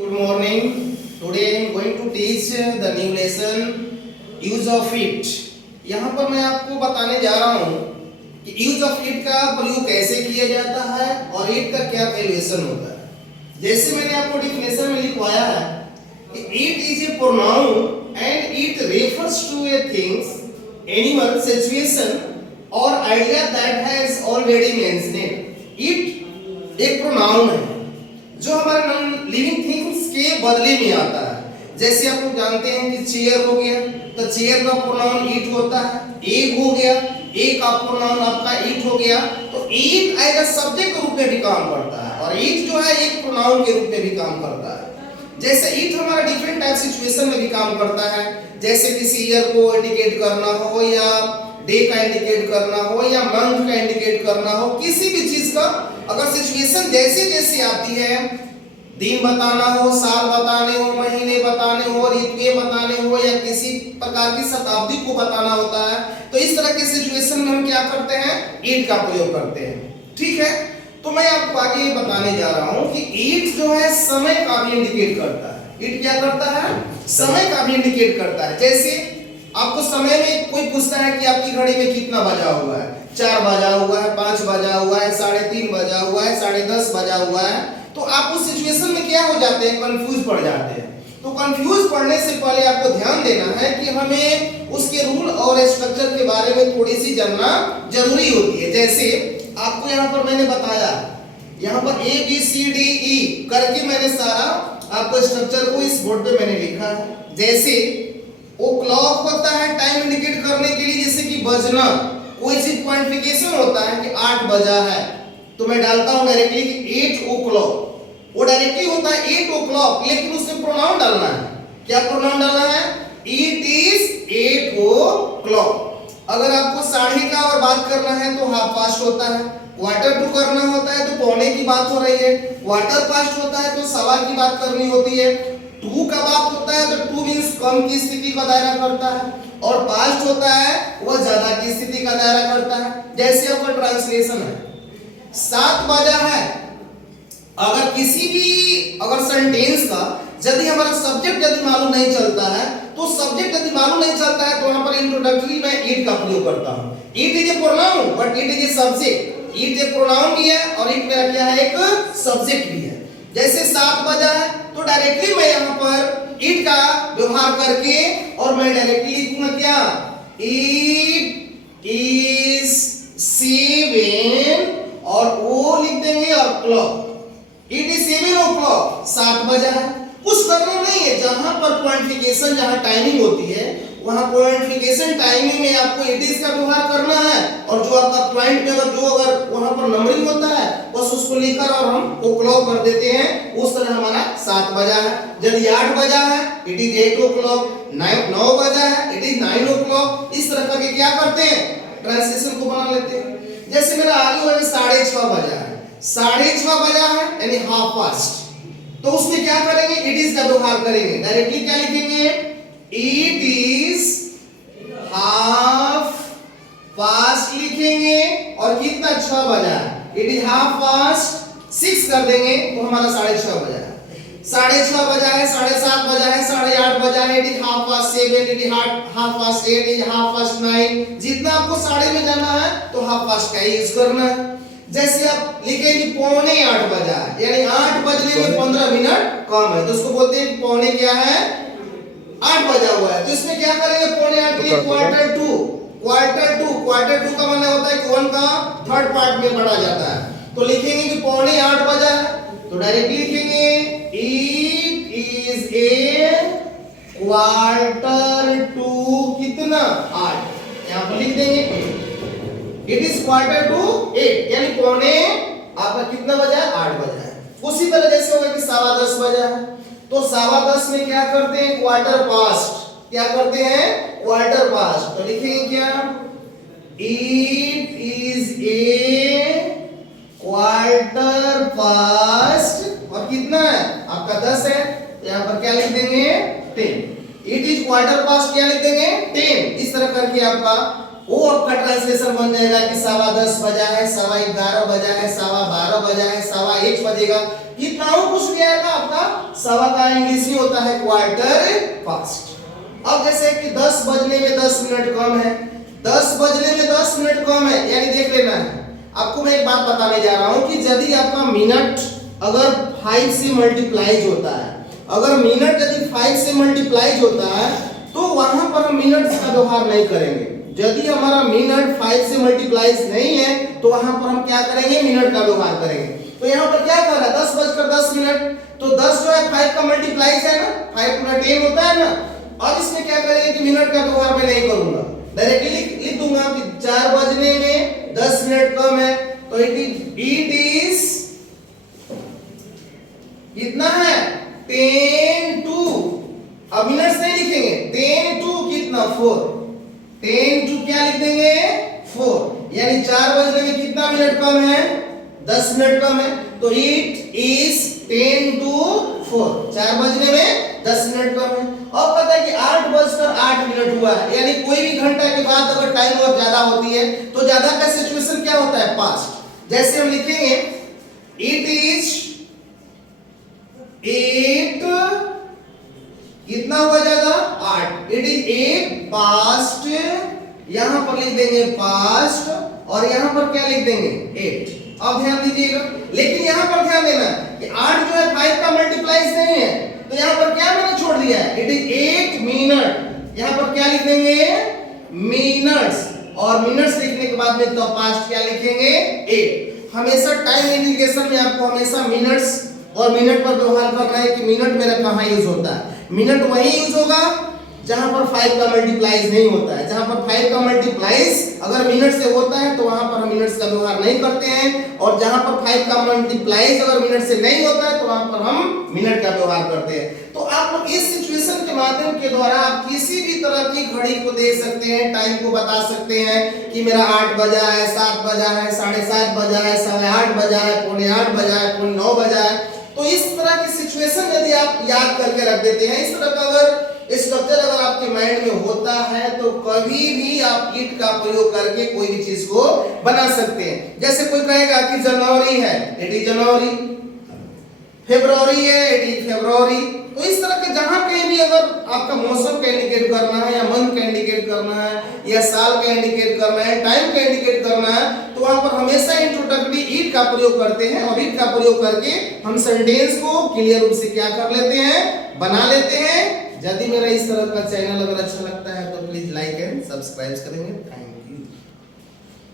Good morning. Today I am going to teach the new lesson use of it. यहाँ पर मैं आपको बताने जा रहा हूँ कि use of it का प्रयोग कैसे किया जाता है और it का क्या वैल्यूएशन होता है। जैसे मैंने आपको डिफिनेशन में लिखवाया है कि it is a pronoun and it refers to a things, animal, situation or idea that has already mentioned. It एक pronoun है जो हमारे नॉन लिविंग थिंग्स के बदले में आता है। जैसे आप लोग जानते हैं कि चेयर हो गया तो चेयर का प्रोनाउन इट होता है, एग हो गया एग का प्रोनाउन आपका इट हो गया, तो इट एज अ सब्जेक्ट के रूप में भी काम करता है और इट जो है एक प्रोनाउन के रूप में भी काम करता है। जैसे इट हमारा डिफरेंट टाइप सिचुएशन में भी काम करता है, जैसे किसी ईयर को इंडिकेट करना हो या डे का इंडिकेट करना हो या मंथ का इंडिकेट करना हो, किसी भी चीज का अगर सिचुएशन जैसे जैसे आती है, दिन बताना हो, साल बताने हो, महीने बताने हो, ऋतुएं बताने हो या किसी प्रकार की शताब्दी को बताना होता है, तो इस तरह के सिचुएशन में हम क्या करते हैं, इट का प्रयोग करते हैं। ठीक है, तो मैं आपको आगे बताने जा रहा हूं कि इट जो है समय का भी इंडिकेट करता है। इट क्या करता है, समय का भी इंडिकेट करता है। जैसे आपको समय में कोई पूछता है कि आपकी घड़ी में कितना बजा हुआ है, 4 बजा हुआ है, 5 बजा हुआ है, 3:30 बजा हुआ है, 10:30 बजा हुआ है, तो आप उस सिचुएशन में क्या हो जाते हैं, कंफ्यूज पड़ जाते हैं। तो कंफ्यूज पड़ने से पहले आपको ध्यान देना है कि हमें उसके रूल और स्ट्रक्चर के बारे में थोड़ी सी जानना जरूरी होती है। जैसे आपको यहाँ पर मैंने बताया, यहाँ पर A B C D E करके मैंने सारा आपको स्ट्रक्चर को इस बोर्ड पे मैंने लिखा है। जैसे वो क्लॉक होता है टाइम इंडिकेट करने के लिए, जैसे कि बजना, कोई सी क्वांटिफिकेशन होता है कि 8 बजा है तो मैं डालता हूं डायरेक्टली कि 8 o'clock, वो डायरेक्टली होता है 8 o'clock, लेकिन उसमें प्रोनाउन डालना है। क्या प्रोनाउन डालना है, इट इज 8 o'clock। अगर आपको साढ़े का और बात करना है तो हाफ पास्ट होता है, क्वार्टर टू करना होता है तो पौने की बात हो रही है, क्वार्टर पास्ट होता है तो सवा की बात करनी होती है, टू का बात होता है तो टू मींस कम की स्थिति का दायरा करता है, और पास्ट होता है वह ज्यादा की स्थिति का दायरा करता है। जैसे आपका ट्रांसलेशन है, 7 बजा है, अगर किसी भी अगर सेंटेंस का यदि हमारा सब्जेक्ट यदि मालूम नहीं चलता है, तो सब्जेक्ट यदि मालूम नहीं चलता है तो वहां पर इंट्रोडक्टरी में इट का प्रयोग करता हूं। It is A pronoun but it is a subject. It A pronoun भी है और इट मेरा क्या है, एक सब्जेक्ट भी है। जैसे 7 बजा है तो डायरेक्टली मैं यहाँ पर इट का व्यवहार करके और मैं डायरेक्टली लिखूंगा क्या, इट इज 7 और वो लिख देंगे और क्लॉक, इट इज 7 o'clock, 7 बजा है। कुछ करना नहीं है, जहां पर क्वांटिफिकेशन जहां टाइमिंग होती है वहां क्वांटिफिकेशन टाइमिंग में आपको इट इज का व्यवहार करना है, और जो आपका पॉइंट में अगर वहां पर नंबरिंग होता है बस उसको लिखकर और हम वो क्लॉक कर देते हैं। उस तरह हमारा 7 बजा है। यदि 8 बजा है इट इज 8 o'clock, 9 बजा है इट इज 9 o'clock। इस तरह करके क्या करते हैं, ट्रांसलेशन को बना लेते हैं। जैसे मेरा आगे है 6:30 बजा है, 6:30 बजा है यानी हाफ पास्ट, तो उसमें क्या करेंगे, इट इज का व्यवहार करेंगे। डायरेक्टली क्या लिखेंगे, इट इज हाफ पास्ट लिखेंगे, और कितना 6 बजा है, इट इज हाफ पास्ट 6 कर देंगे तो हमारा 6:30 बजा है। 6:30 बजा है, 7:30 बजा है, 8:30 बजा है, it is half past 7, it is half past 8, it is half past 9। जितना आपको साढ़े में जाना है तो हाफ पास्ट का यूज करना है। जैसे आप लिखेंगे कि 7:45 बजा है यानी 8 बजने में 15 मिनट कम है, तो उसको बोलते हैं पौने क्या है, 8 बजा हुआ है, तो इसमें क्या करेंगे, 7:45 के लिए क्वार्टर टू का मतलब होता है कि 1 का थर्ड पार्ट में बढ़ा जाता है, तो लिखेंगे कि 7:45 बजा है तो डायरेक्टली लिखेंगे it is a quarter to कितना 8, यहां पर लिख देंगे इट इज क्वार्टर टू 8 यानी पौने आपका कितना बजा है, 8 बजा है। उसी तरह जैसे होगा कि 10:15 बजा है तो 10:15 में क्या करते हैं, क्वार्टर पास्ट, क्या करते हैं, क्वार्टर पास्ट, तो लिखेंगे क्या, it is a quarter past, और कितना है आपका 10 है, तो यहां पर क्या लिख देंगे 10। इट इज क्वार्टर पास्ट क्या लिख देंगे 10। इस तरह करके आपका वो आपका ट्रांसलेशन बन जाएगा कि 10:15 बजा है, 11:15 बजा है, 12:15 बजा है, 1:15 बजेगा। कितना हो कुछ भी आएगा आपका सवा का इंग्लिश ही होता है क्वार्टर पास्ट। अब जैसे कि 10 बजने में 10 मिनट कम है, 10 बजने में 10 मिनट कम है, यानी देख लेना है। आपको मैं एक बात बताने जा रहा हूं कि यदि आपका मिनट अगर 5 से मल्टीप्लाइज होता है, अगर मिनट यदि 5 से मल्टीप्लाइज होता है तो वहां पर हम मिनट्स का व्यवहार नहीं करेंगे। यदि हमारा मिनट 5 से मल्टीप्लाइज नहीं है तो वहां पर हम क्या करेंगे, मिनट का व्यवहार करेंगे। तो यहाँ पर क्या कर रहा है 10 बजकर 10 मिनट, तो 10 जो है 5 का मल्टीप्लाइज है ना, 5 × 10 होता है ना। अब इसमें क्या करेंगे कि मिनट का व्यवहार मैं नहीं करूंगा, डायरेक्टली लिख दूंगा कि 4 बजने में 10 मिनट कम है, तो इट इज कितना है 10 to, अब मिनट्स नहीं लिखेंगे, 10 to कितना 4, 10 to क्या लिख देंगे 4, यानी 4 बजने में कितना मिनट कम है 10 मिनट कम है, तो इट इज 10 to 4, 4 बजने में 10 मिनट कम है। अब पता है कि 8 बजकर 8 मिनट हुआ है, यानी कोई भी घंटा के बाद अगर टाइम बहुत ज्यादा होती है तो ज्यादा का सिचुएशन क्या होता है पास्ट। जैसे हम लिखेंगे इट इज 8 कितना हुआ ज्यादा 8, इट इज 8 पास्ट, यहां पर लिख देंगे पास्ट और यहां पर क्या लिख देंगे 8। अब ध्यान दीजिएगा, लेकिन यहां पर ध्यान देना कि 8 जो है 5 का मल्टीप्लाइज नहीं है, तो यहां पर क्या मैंने छोड़ दिया है इट इज 8 मिनट, यहां पर क्या लिख देंगे मिनट्स, और मिनट्स लिखने के बाद में तो पास्ट क्या लिखेंगे 8। हमेशा टाइम इंडिकेशन में आपको हमेशा मिनट्स और मिनट पर व्यवहार करना है कि मिनट मेरा कहां यूज होता है। मिनट वहीं यूज होगा जहां पर 5 का मल्टीप्लाइज नहीं होता है, जहां पर 5 का मल्टीप्लाइज अगर मिनट से होता है तो वहां पर हम मिनट्स का व्यवहार नहीं करते हैं, और जहां पर 5 का मल्टीप्लाइज अगर मिनट से नहीं होता है तो वहां पर हम मिनट का व्यवहार करते हैं। तो आप लोग इस सिचुएशन के माध्यम के द्वारा आप किसी भी तरह की घड़ी को देख सकते हैं, टाइम को बता सकते हैं कि मेरा 8 बजा है, 7 बजा है, 7:30 बजा है, 8:15 बजा है, 7:45 बजा है, 9 बजा है। तो इस तरह की सिचुएशन यदि आप याद करके रख देते हैं, इस तरह का अगर स्ट्रक्चर अगर आपके माइंड में होता है तो कभी भी आप इट का प्रयोग करके कोई भी चीज को बना सकते हैं। जैसे कोई कहेगा कि जनवरी है, इट इज जनवरी, फरवरी है, इट इज फरवरी। तो इस तरह के जहां कहीं भी अगर आपका मौसम का इंडिकेट करना है या मंथ का इंडिकेट करना है या साल का इंडिकेट करना है, टाइम का इंडिकेट करना है, तो वहां पर हमेशा इंट्रोडक्टरी इट का प्रयोग करते हैं, और इट का प्रयोग करके हम सेंटेंस को क्लियर रूप से क्या कर लेते हैं, बना लेते हैं। यदि मेरा इस तरह का चैनल अगर अच्छा लगता है तो प्लीज लाइक एंड सब्सक्राइब करेंगे। Thank you.